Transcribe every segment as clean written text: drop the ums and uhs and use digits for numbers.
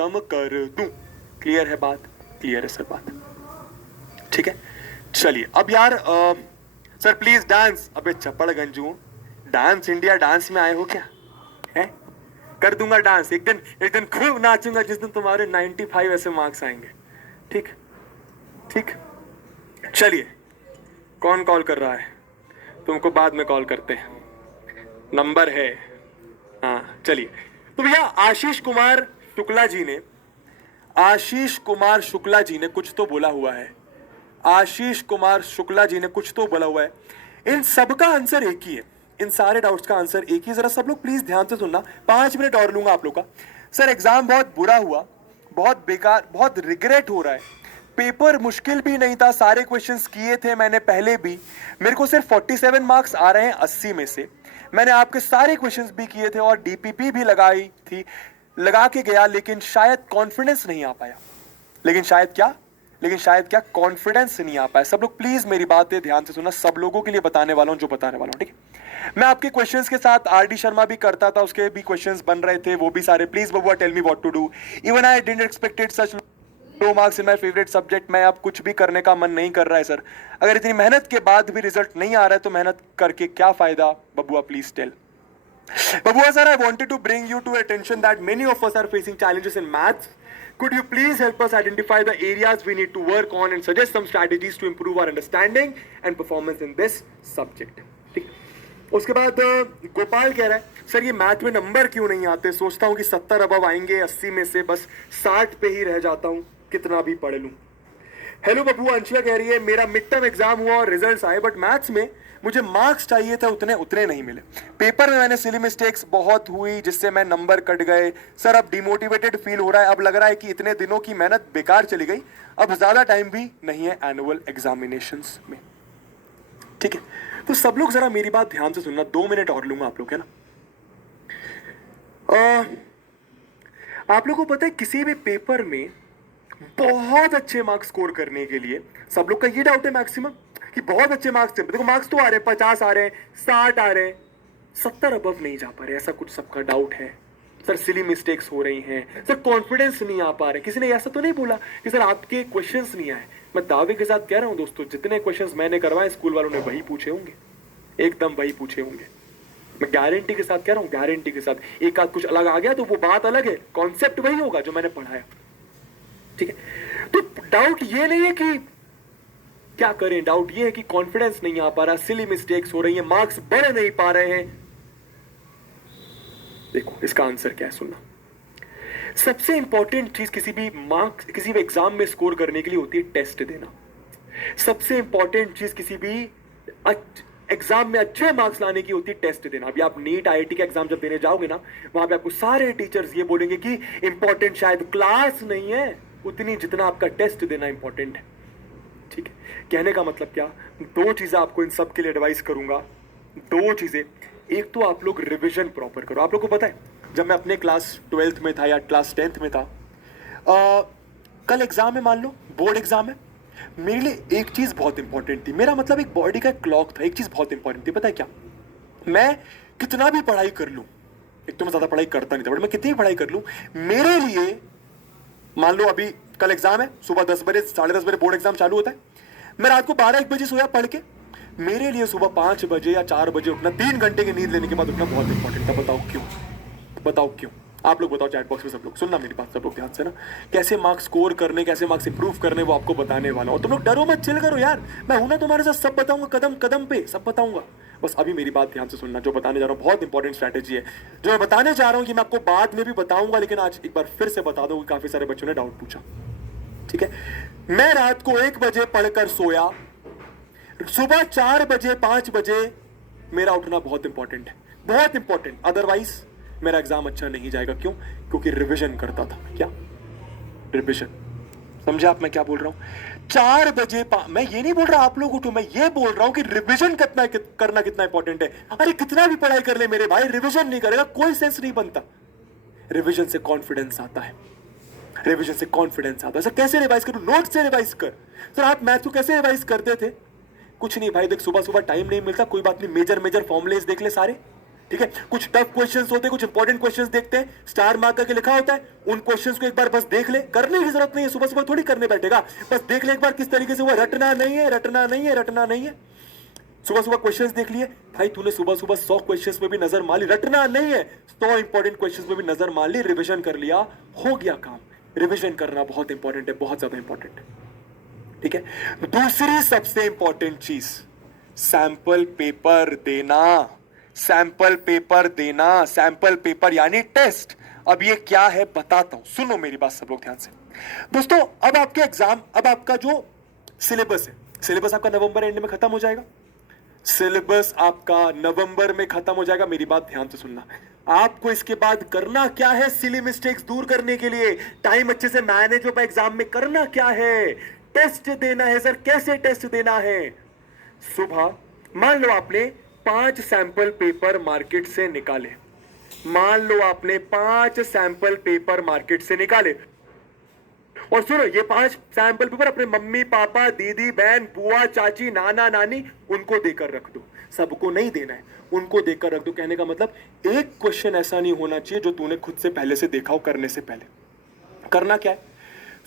खत्म कर दूं। क्लियर है बात? क्लियर है सर बात? ठीक है, चलिए अब यार सर प्लीज डांस। अबे चपड़ गंजू, डांस इंडिया डांस में आए हो क्या? है, कर दूंगा डांस। एक दिन खूब नाचूंगा जिस दिन तुम्हारे 95 ऐसे मार्क्स आएंगे। ठीक ठीक, चलिए कौन कॉल कर रहा है? तुमको बाद में कॉल करते हैं, नंबर है। हाँ चलिए, तो भैया आशीष कुमार शुक्ला जी ने, आशीष कुमार शुक्ला जी ने कुछ तो बोला हुआ है। आशीष कुमार शुक्ला जी ने कुछ तो बोला हुआ है। इन सबका आंसर एक ही है, इन सारे डाउट्स का आंसर एक ही। जरा सब लोग प्लीज ध्यान से सुनना, 5 मिनट और लूंगा आप लोग का। सर एग्जाम बहुत बुरा हुआ, बहुत बेकार, बहुत रिग्रेट हो रहा है। पेपर मुश्किल भी नहीं था, सारे क्वेश्चंस किए थे मैंने पहले भी। मेरे को सिर्फ 47 मार्क्स आ रहे हैं 80 में से। मैंने आपके सारे क्वेश्चंस भी किए थे और डीपीपी भी लगाई थी, लगा के गया, लेकिन शायद कॉन्फिडेंस नहीं आ पाया। लेकिन शायद क्या कॉन्फिडेंस नहीं आ पाया। सब लोग प्लीज मेरी बातें ध्यान से सुनना, सब लोगों के लिए बताने वाला हूं जो बताने वाला हूं, ठीक है? मैं आपके क्वेश्चंस के साथ आरडी शर्मा भी करता था, उसके भी क्वेश्चंस बन रहे थे, वो भी सारे। Please Babua tell me what to do, even I didn't expected such low marks in my favourite subject. मैं अब कुछ भी करने का मन नहीं कर रहा है सर। अगर इतनी मेहनत के बाद भी रिजल्ट नहीं आ रहा है तो मेहनत करके क्या फायदा? Babua please tell. Babua sir, I wanted to bring you to attention that many of us are facing challenges in maths. Could you please help us identify the areas we need to work on and suggest some strategies to improve our understanding and performance in this subject? ठीक, उसके बाद गोपाल कह रहा है sir ये math में number क्यों नहीं आते? सोचता हूँ कि 70 अबव आएंगे, 80 में से बस 60 पे ही रह जाता हूँ, कितना भी पढ़ लूँ। हेलो बबू, अंशिका कह रही है मेरा मिड टर्म एग्जाम हुआ और रिजल्ट्स आए, बट मैथ्स में मुझे मार्क्स चाहिए था, उतने नहीं मिले। पेपर में मैंने सिली मिस्टेक्स बहुत हुई जिससे मैं नंबर कट गए। सर अब डिमोटिवेटेड फील हो रहा है, अब लग रहा है कि इतने दिनों की मेहनत बेकार चली गई, अब ज्यादा टाइम भी नहीं है एनुअल एग्जामिनेशंस में। ठीक है, तो सब लोग जरा मेरी बात ध्यान से सुनना, 2 मिनट और लूंगा आप लोग, है ना? आप लोगों को पता है किसी भी पेपर में बहुत अच्छे मार्क्स स्कोर करने के लिए, सब लोग का ये डाउट है मैक्सिमम कि बहुत अच्छे मार्क्स थे, देखो मार्क्स तो आ रहे हैं, 50 आ रहे हैं, 60 आ रहे हैं, 70 अबव नहीं जा पा रहे, ऐसा कुछ सबका डाउट है। सर सिली मिस्टेक्स हो रही हैं, सर कॉन्फिडेंस नहीं आ पा रहे। किसी ने ऐसा तो नहीं बोला कि सर आपके क्वेश्चंस नहीं आए। मैं दावे के साथ कह रहा हूं दोस्तों, जितने क्वेश्चंस मैंने करवाए स्कूल वालों ने वही पूछे होंगे, एकदम वही पूछे होंगे। मैं गारंटी के साथ कह रहा हूं, गारंटी के साथ। एक आध कुछ अलग आ गया तो वो बात अलग है, कॉन्सेप्ट वही होगा जो मैंने पढ़ाया। ठीक है, तो डाउट ये नहीं है कि क्या करें, डाउट ये है कि कॉन्फिडेंस नहीं आ पा रहा, सिली मिस्टेक्स हो रही है, मार्क्स बढ़ नहीं पा रहे हैं। देखो इसका आंसर क्या है, सुनना। सबसे इंपॉर्टेंट चीज किसी भी एग्जाम में स्कोर करने के लिए होती है टेस्ट देना। सबसे इंपॉर्टेंट चीज किसी भी एग्जाम में अच्छे मार्क्स लाने की होती है टेस्ट देना। अभी आप नीट आईआईटी का एग्जाम जब देने जाओगे ना, वहां पे आपको सारे टीचर्स ये बोलेंगे कि इंपॉर्टेंट शायद क्लास नहीं है उतनी जितना आपका टेस्ट देना इंपॉर्टेंट है। ठीक है, कहने का मतलब क्या, 2 चीजें आपको इन सब के लिए एडवाइस करूंगा, 2 चीजें। एक तो आप लोग रिवीजन प्रॉपर करो। आप लोग को पता है जब मैं अपने क्लास 12th में था या क्लास 10th में था, कल एग्जाम है, मान लो बोर्ड एग्जाम है, मेरे लिए एक चीज बहुत इंपॉर्टेंट थी। मेरा मतलब एक बॉडी का क्लॉक था, एक चीज बहुत इंपॉर्टेंट थी, पता है क्या? मैं कितना भी पढ़ाई कर लूं, एक तो मैं ज्यादा पढ़ाई करता नहीं था, बट मैं कितनी भी पढ़ाई कर लूं, मेरे लिए मान लो अभी कल एग्जाम है, सुबह 10 बजे 10:30 बजे बोर्ड एग्जाम चालू होता है, मैं रात को 12-1 बजे सोया पढ़ के, मेरे लिए सुबह 5 बजे या 4 बजे उठना, 3 घंटे की नींद लेने के बाद उठना बहुत इंपॉर्टेंट था। बताओ क्यों? बताओ क्यों? आप लोग बताओ चैट बॉक्स में, सब लोग सुनना मेरी बात, सब लोग ध्यान से ना। कैसे मार्क्स स्कोर करने, कैसे मार्क्स इंप्रूव करने, वो आपको बताने वाला हूं। तुम लोग डरो मत, चिल करो यार, मैं हूं ना तुम्हारे साथ, सब बताऊंगा, कदम कदम पे सब बताऊंगा। बस अभी मेरी बात ध्यान से सुनना, जो बताने जा रहा हूं बहुत इंपॉर्टेंट स्ट्रैटेजी है, जो मैं बताने जा रहा हूं कि मैं आपको बाद में भी बताऊंगा, लेकिन आज एक बार फिर से बता दूं, काफी सारे बच्चों ने डाउट पूछा। ठीक है, मैं रात को 1 बजे पढ़कर सोया, सुबह 4 बजे 5 बजे मेरा उठना बहुत इंपॉर्टेंट है, बहुत इंपॉर्टेंट, अदरवाइज मेरा एग्जाम अच्छा नहीं जाएगा। क्यों? क्योंकि रिवीजन करता था। क्या रिवीजन? समझे आप मैं क्या बोल रहा हूं? 4 बजे मैं ये नहीं बोल रहा आप लोग उठो, मैं ये बोल रहा हूं कि रिवीजन करना कितना इंपॉर्टेंट है। अरे कितना भी पढ़ाई कर ले मेरे भाई, रिवीजन नहीं करेगा कोई सेंस नहीं बनता। रिवीजन से कॉन्फिडेंस आता है, रिवीजन से कॉन्फिडेंस आता है। सर कैसे रिवाइज करूं? नोट से रिवाइज कर। सर आप मैथ को कैसे रिवाइज करते थे? कुछ नहीं भाई, देख सुबह सुबह टाइम नहीं मिलता, कोई बात नहीं, मेजर फॉर्मुलेज देख ले सारे, ठीक है, कुछ टफ क्वेश्चंस होते हैं, कुछ इंपॉर्टेंट क्वेश्चंस देखते हैं, स्टार मार्क करके लिखा होता है, उन क्वेश्चंस को एक बार बस देख ले, करने की जरूरत नहीं है, सुबह सुबह थोड़ी करने बैठेगा, बस देख ले एक बार किस तरीके से वो रटना नहीं है, रटना नहीं है, रटना नहीं है। सुबह सुबह क्वेश्चंस देख लिए भाई, तूने सुबह सुबह 100 क्वेश्चंस पे भी नजर मार ली, रटना नहीं है, 100 इंपॉर्टेंट क्वेश्चंस पे भी नजर मार ली, रिवीजन कर लिया, हो गया काम। रिवीजन करना बहुत इंपॉर्टेंट है, बहुत ज्यादा इंपॉर्टेंट है, ठीक है। दूसरी सबसे इंपॉर्टेंट चीज, सैंपल पेपर देना, सैंपल पेपर देना, सैंपल पेपर यानी टेस्ट। अब ये क्या है बताता हूं, सुनो मेरी बात सब लोग ध्यान से। दोस्तों अब आपके एग्जाम, अब आपका जो सिलेबस है, सिलेबस आपका नवंबर एंड में खत्म हो जाएगा, सिलेबस आपका नवंबर में खत्म हो जाएगा। मेरी बात ध्यान से सुनना, आपको इसके बाद करना क्या है, सिली मिस्टेक्स दूर करने के लिए, टाइम अच्छे से मैनेज हो पाए एग्जाम में, करना क्या है, टेस्ट देना है। सर कैसे टेस्ट देना है? सुबह मान लो आपने 5 सैंपल पेपर मार्केट से निकाले, मान लो आपने 5 सैंपल पेपर मार्केट से निकाले, और सुनो ये 5 सैंपल पेपर अपने मम्मी पापा दीदी बहन बुआ चाची नाना नानी उनको देकर रख दो, सबको नहीं देना है, उनको देकर रख दो। कहने का मतलब एक क्वेश्चन ऐसा नहीं होना चाहिए जो तूने खुद से पहले से देखा हो करने से पहले। करना क्या है,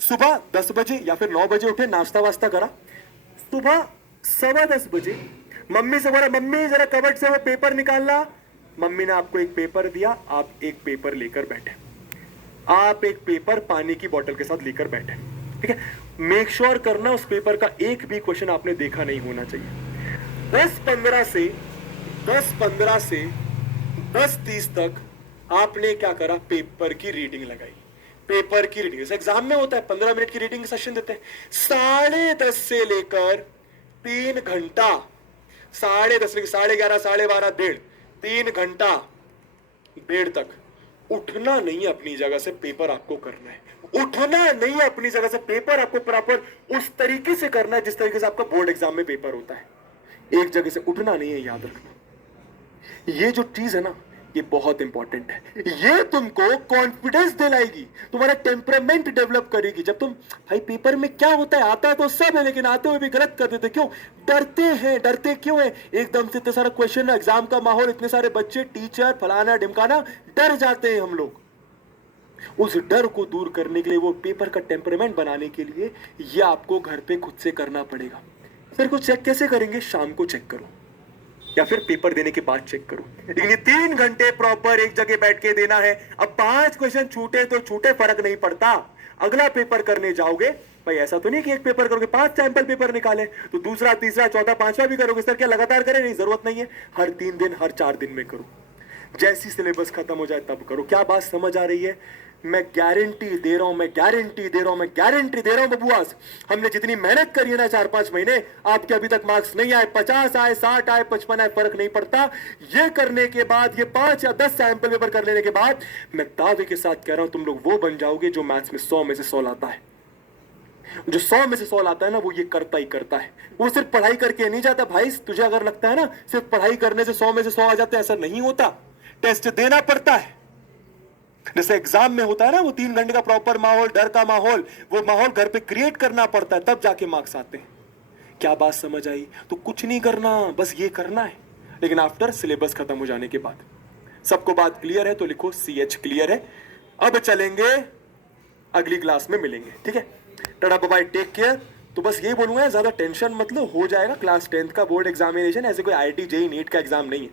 सुबह 10 बजे या फिर 9 बजे उठे, नाश्ता वास्ता करा, सुबह 10:15 बजे मम्मी से बोला मम्मी जरा कबर्ड से वो पेपर निकालना, मम्मी ने आपको एक पेपर दिया, आप एक पेपर लेकर बैठे, आप एक पेपर पानी की बोतल के साथ लेकर बैठे, ठीक है। मेक श्योर करना उस पेपर का एक भी क्वेश्चन आपने देखा नहीं होना चाहिए। 10:15 से 10:30 तक आपने क्या करा, पेपर की रीडिंग लगाई, पेपर की रीडिंग। जैसे एग्जाम में होता है 15 मिनट की रीडिंग सेशन देते हैं, 10:30 से लेकर 3 घंटा, 10:30 लेकर 11:30 12:30 1:30 3 घंटा डेढ़ तक उठना नहीं है अपनी जगह से, पेपर आपको करना है। उठना नहीं है अपनी जगह से, पेपर आपको प्रॉपर उस तरीके से करना है जिस तरीके से आपका बोर्ड एग्जाम में पेपर होता है। एक जगह से उठना नहीं है, याद रखना। ये जो चीज है ना, ये बहुत इंपॉर्टेंट है, ये तुमको कॉन्फिडेंस दिलाएगी, तुम्हारा टेम्परामेंट डेवलप करेगी। जब तुम भाई पेपर में क्या होता है, आता तो सब है लेकिन आते हुए भी गलत कर देते, क्यों डरते हैं? डरते क्यों है? एकदम से इतना सारा क्वेश्चन, एग्जाम का माहौल, इतने सारे बच्चे, टीचर, फलाना ढिमकाना, डर जाते हैं हम लोग। उस डर को दूर करने के लिए, वो पेपर का टेम्परामेंट बनाने के लिए, ये आपको घर पे खुद से करना पड़ेगा। फिर को चेक कैसे करेंगे? शाम को चेक करो या फिर पेपर देने के बाद चेक करो, लेकिन ये 3 घंटे प्रॉपर एक जगह बैठ के देना है। अब 5 क्वेश्चन छूटे तो छूटे, फर्क नहीं पड़ता। अगला पेपर करने जाओगे भाई, ऐसा तो नहीं कि एक पेपर करोगे 5 सैंपल पेपर निकाले तो दूसरा तीसरा चौथा पांचवा भी करोगे। सर क्या लगातार करें? नहीं, जरूरत नहीं है, हर 3 दिन हर 4 दिन में करो, जैसी सिलेबस खत्म हो जाए तब करो। क्या बात समझ आ रही है? मैं गारंटी दे रहा हूं, मैं गारंटी दे रहा हूं, मैं गारंटी दे रहा हूं बबुआस, हमने जितनी मेहनत करी है ना 4-5 महीने, आपके अभी तक मार्क्स नहीं आए, 50 आए 60 आए 55 आए, फर्क नहीं पड़ता। ये करने के बाद, ये 5 या 10 सैंपल पेपर कर लेने के बाद, मैं दावे के साथ कह रहा हूं तुम लोग वो बन जाओगे जो मैथ्स में 100 में से 100 लाता है। जो 100 में से 100 लाता है ना, वो ये करता ही करता है, वो सिर्फ पढ़ाई करके नहीं जाता। भाई तुझे अगर लगता है ना सिर्फ पढ़ाई करने से 100 में से 100 आ जाते हैं, ऐसा नहीं होता, टेस्ट देना पड़ता है। जैसे एग्जाम में होता है ना, वो 3 घंटे का प्रॉपर माहौल, डर का माहौल, वो माहौल घर पे क्रिएट करना पड़ता है, तब जाके मार्क्स आते हैं। क्या बात समझ आई? तो कुछ नहीं करना, बस ये करना है, लेकिन आफ्टर सिलेबस खत्म हो जाने के बाद। सबको बात क्लियर है तो लिखो CH क्लियर है। अब चलेंगे अगली क्लास में मिलेंगे, ठीक है। टाटा बाय बाय, टेक केयर। तो बस यही बोलूंगा, ज्यादा टेंशन मत लो, हो जाएगा। क्लास 10th का बोर्ड एग्जामिनेशन ऐसे कोई IIT JEE नीट का एग्जाम नहीं है,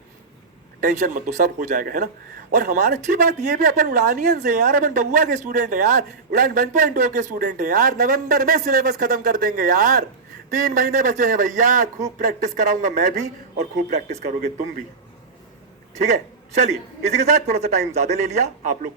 टेंशन मत लो, सब हो जाएगा, है ना। और हमारा अच्छी बात ये भी, अपन उड़ानियंस है यार, अपन बबुआ के स्टूडेंट है यार, उड़ान 1.0 के स्टूडेंट है यार, नवंबर में सिलेबस खत्म कर देंगे यार, 3 महीने बचे हैं भैया। खूब प्रैक्टिस कराऊंगा मैं भी और खूब प्रैक्टिस करोगे तुम भी, ठीक है। चलिए, इसी के साथ थोड़ा सा टाइम ज्यादा ले लिया आप लोग